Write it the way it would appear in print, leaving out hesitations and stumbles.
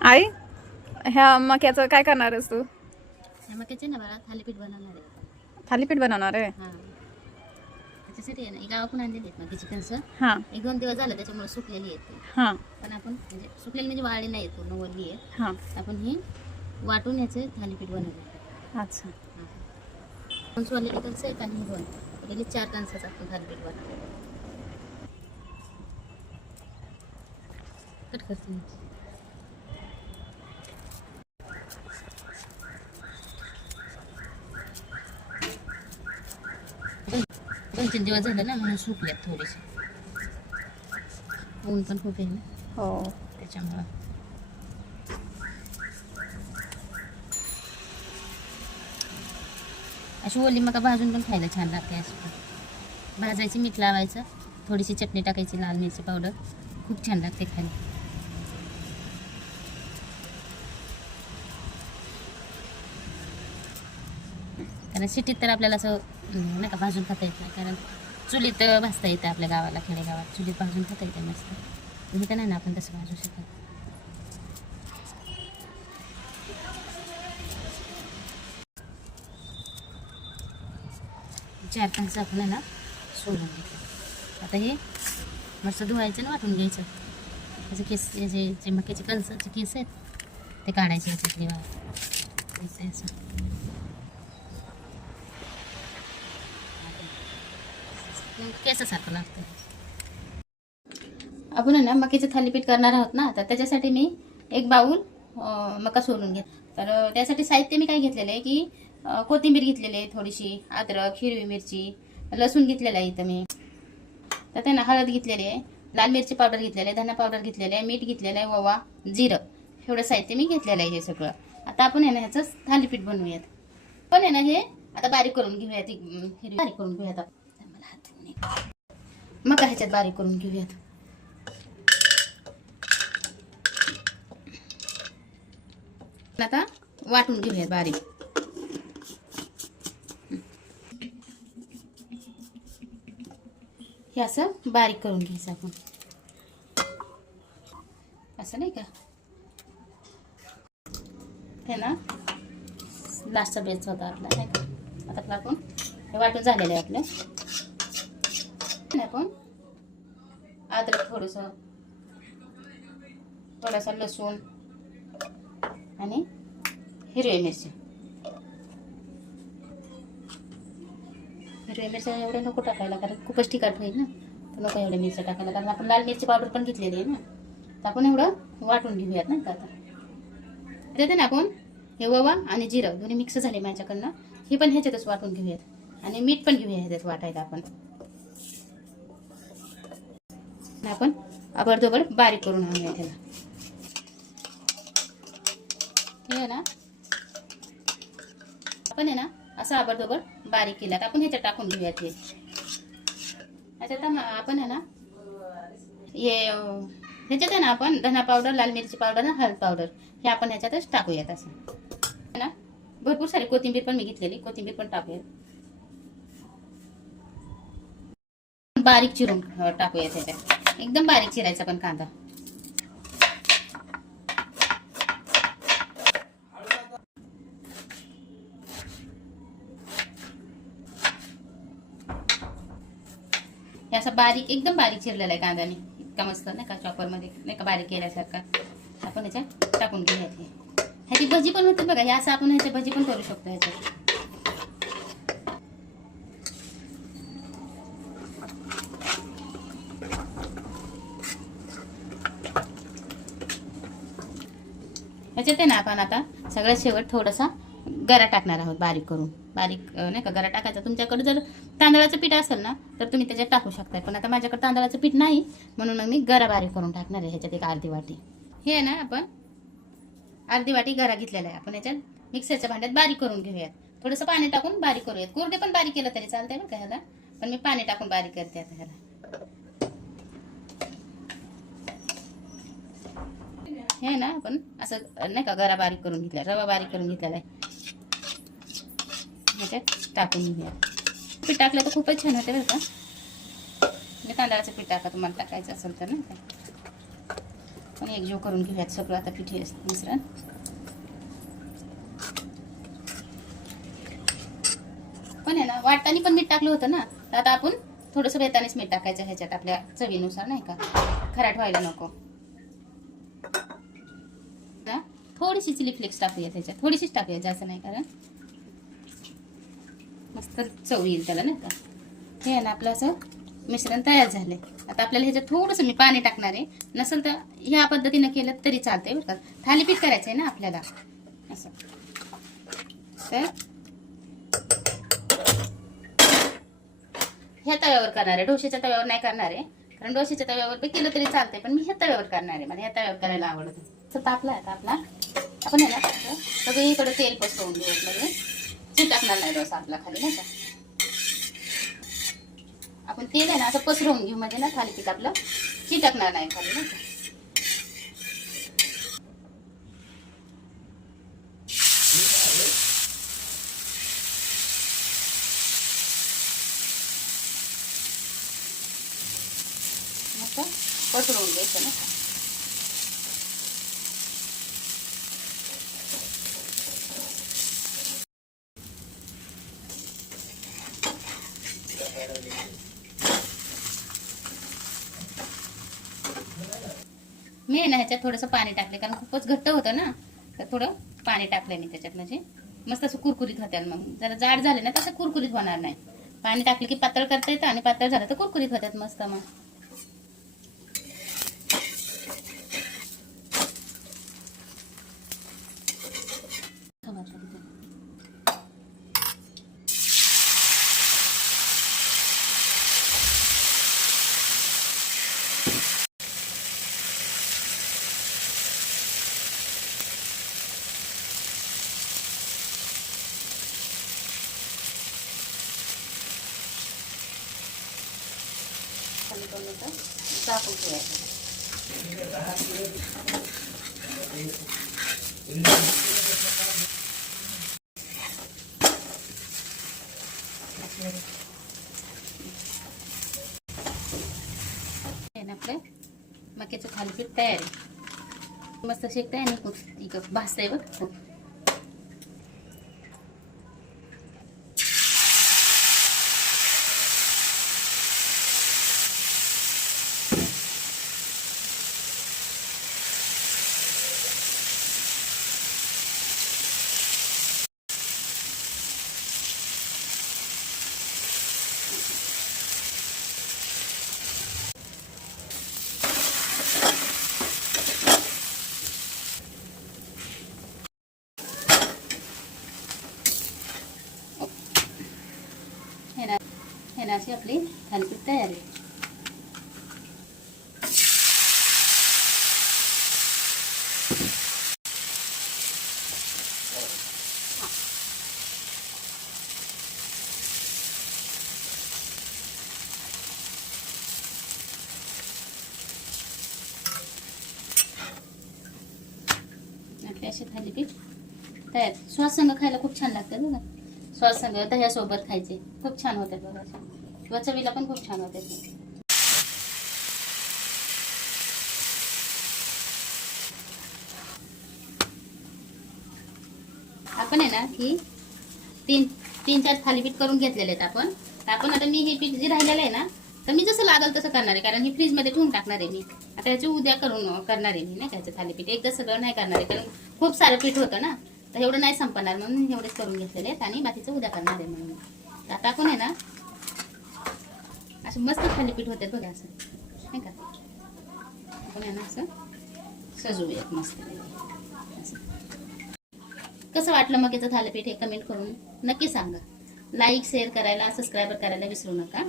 आई, ह्या मक्याचं काय करणार आहेस तू? मक्याचे ना बाळा थालीपीठ बनवणार आहे. थालीपीठ बनवणार आहे? हां, त्याच्यासाठी आहे ना गावाकडून आणलेली आहेत मक्याची कणसं. हां 1-2 दिवस झालं त्याच्यामुळे सुकलेली आहेत ती. हां पण आपण म्हणजे सुकलेली म्हणजे वाळली नाही आहेत, पूर्ण वरली आहे. हां. आपण ही वाटून याचं थालीपीठ बनवलं. अच्छा. पण सोललेली कणसं आहेत आणि ही 2 गेली 4 कणसाचं आपण थालीपीठ बनवलं. कट करते मी. 2-3 दिवस झालं ना म्हणून सुकल्यात थोडेसे. ऊन पण खूप आहे ना हो. त्याच्यामुळं. अशी ओली मका भाजून पण खायला छान लागते. अशी पण भाजायची, मीठ लावायचं, थोडीशी चटणी टाकायची, लाल मिरची पावडर, खूप छान लागते खायला. कारण सिटीत तर आपल्याला असं नाही का भाजून खाता येत नाही, कारण चुलीत भाजता येतं. आपल्या गावाला, खेडेगावात चुलीत भाजून खाता येतं मस्त. इथं नाही ना आपण तसं भाजू शकत. चार कणसं आपण ना सोलून घेतलं. आता हे मस्त धुवायचं आणि वाटून घ्यायचं. त्याचे केस, जे मक्याचे कणसाचे केस आहेत ते काढायचे याच्यातले असं. केसासारखं लागतं. आपण आहे ना मक्याचं थालीपीठ करणार आहोत ना, तर त्याच्यासाठी मी एक बाऊल मका सोलून घेत. तर त्यासाठी साहित्य मी काय घेतलेलं आहे की कोथिंबीर घेतलेली आहे, थोडीशी अद्रक, हिरवी मिरची, लसूण घेतलेला आहे इथं मी. तर ते ना हळद घेतलेली आहे, लाल मिरची पावडर घेतलेली आहे, धना पावडर घेतलेली आहे, मीठ घेतलेलं आहे, ओवा, जिरं, एवढं साहित्य मी घेतलेलं आहे हे सगळं. आता आपण आहे ना ह्याचं थालीपीठ बनवूयात. पण आहे ना हे आता बारीक करून घेऊयात, हिरवी बारीक करून घेऊयात. मला हात मका ह्याच्यात बारीक करून घेऊयात. आता वाटून घेऊयात बारीक. हे असं बारीक करून घ्यायचं आपण, असं नाही का. हे ना लास्टचा बेस होता आपला, नाही का. आता आपण हे वाटून झालेलं आहे आपलं. आपण अद्रक, थोडासा लसूण आणि हिरवी मिरची. हिरव्या मिरच्या एवढ्या नको टाकायला, कारण खूपच तिखट होईल ना, तर नको एवढ्या मिरच्या टाकायला, कारण आपण लाल मिरची पावडर पण घेतलेली आहे ना. तर आपण एवढं वाटून घेऊयात नाही का. आता त्यात ना आपण हे ओवा आणि जिरं दोन्ही मिक्स झाले माझ्याकडनं, हे पण ह्याच्यातच वाटून घेऊयात. आणि मीठ पण घेऊया ह्याच्यात वाटायला आपण. आपण आबडधोबड बारीक करून आणूया त्याला. हे ना आपण आहे ना असं आबडधोबड बारीक केल्यात. आपण ह्याच्यात टाकून घेऊयात. हे ह्याच्यात आपण आहे ना ह्याच्यात आहे ना आपण धना पावडर, लाल मिरची पावडर आणि हळद पावडर हे आपण ह्याच्यातच टाकूयात. असं ना भरपूर सारी कोथिंबीर पण मी घेतलेली, कोथिंबीर पण टाकूयात. बारीक चिरून टाकूयात ह्याच्यात, एकदम बारीक चिरायचा पण कांदा. हे असं बारीक, एकदम बारीक चिरलेला आहे कांद्याने, इतका मस्त नाही का, चॉपरमध्ये नाही का बारीक केल्यासारखा. आपण ह्याच्यात टाकून घेऊयात. ह्याची भजी पण होते बघा. हे असं आपण ह्याची भजी पण करू शकतो ह्याच्यात. ह्याच्यात आहे ना आपण आता सगळ्यात शेवट थोडासा गरा टाकणार आहोत, बारीक करून. बारीक नाही का गरा टाकायचा. तुमच्याकडे जर तांदळाचं पीठ असेल ना तर तुम्ही त्याच्यात टाकू शकताय, पण आता माझ्याकडे तांदळाचं पीठ नाही म्हणून मी गरा बारीक करून टाकणार आहे ह्याच्यात. एक अर्धी वाटी हे आहे ना आपण अर्धी वाटी गरा घेतलेला आहे. आपण ह्याच्यात मिक्सरच्या भांड्यात बारीक करून घेऊयात. थोडंसं पाणी टाकून बारीक करूयात. कोरडे पण बारीक केलं तरी चालतंय बरं का ह्याला, पण मी पाणी टाकून बारीक करते आता ह्याला. हे ना आपण असं नाही का गरा बारीक करून घेतला, रवा बारीक करून घेतलेला आहे, ह्याच्यात टाकून घेऊया. पीठ टाकलं तर खूपच छान होते बरं का. तांदळाचं पीठ टाका तुम्हाला टाकायचं असेल तर, नाही का. पण एकजीव करून घेऊयात सगळं आता पिठी मिश्रण. पण आहे ना वाटताना पण मीठ टाकलं होतं ना, तर आता आपण थोडंसं बेतानेच मीठ टाकायचं ह्याच्यात आपल्या चवीनुसार, नाही का, खराट व्हायला नको. थोडीशी चिली फ्लेक्स टाकूया त्याच्यात, थोडीशीच टाकूया, जास्त नाही, कारण मस्त चव येईल त्याला, नाही का. हे आहे ना आपलं असं मिश्रण तयार झालंय. आता आपल्याला ह्याच्यात थोडंसं मी पाणी टाकणार आहे. नसेल तर ह्या पद्धतीनं केलं तरी चालतंय बरं का. थालीपीठ करायचं आहे ना आपल्याला असं. तर ह्या तव्यावर करणार आहे, डोश्याच्या तव्यावर नाही करणार आहे, कारण डोश्याच्या तव्यावर पण केलं तरी चालतंय, पण मी ह्या तव्यावर करणार आहे. मला ह्या तव्यावर करायला आवडतं. तापला आहे आपला, आपण आहे ना सगळीकडे तेल पसरवून घेऊ. म्हणजे चिटकणार नाही डोसा आपला खाली, नाही का. आपण तेल आहे ना असं पसरवून घेऊ, म्हणजे ना थालीपीठ आपलं चिटकणार नाही खाली, नाही का. मस्त पसरवून घ्यायचं ना. मी आहे ना ह्याच्यात थोडंसं पाणी टाकले, कारण खूपच घट्ट होतं ना, तर थोडं पाणी टाकलंय मी त्याच्यात, म्हणजे मस्त असं कुरकुरीत होत्या. मग जरा जाड झाले ना तसं कुरकुरीत होणार नाही. पाणी टाकलं की पातळ करता येतं, आणि पातळ झालं तर कुरकुरीत होत्यात मस्त. मग टाकून ठेवायचं. आपलं मक्याचं थालीपीठ तयार आहे. मस्त शेकताय आणि खूप भाजतंय बघ खूप. हे ना अशी आपली थालीपीठ तयार आहे. आपले असे थालीपीठ तयार. सॉस संग खायला खूप छान लागतं बघा. सॉस संग दह्यासोबत खायचे खूप छान होतात बघा, किंवा चवीला पण खूप छान होतात. आपण आहे ना ही तीन चार थालीपीठ करून घेतलेले आहेत आपण. आपण आता मी हे पीठ जे राहिलेलं आहे ना, तर मी जसं लागल तसं करणार आहे, कारण हे फ्रीज मध्ये ठेवून टाकणार आहे मी. आता ह्याचे उद्या करणार आहे मी, नाही त्याचं थालीपीठ एकदा सगळं नाही करणार आहे, कारण खूप सारं पीठ होतं ना, तर एवढं नाही संपणार, म्हणून एवढेच करून घेतलेले आहेत, आणि बाकीचं उद्या करणार आहे म्हणून. तर आता आपण आहे ना असं मस्त थालीपीठ होते बघा, असं नाही का. आपण आहे ना असं सजवूयात मस्त. कसं वाटलं मग याचं थालीपीठ हे कमेंट करून नक्की सांगा. लाईक शेअर करायला, सबस्क्राईब करायला विसरू नका.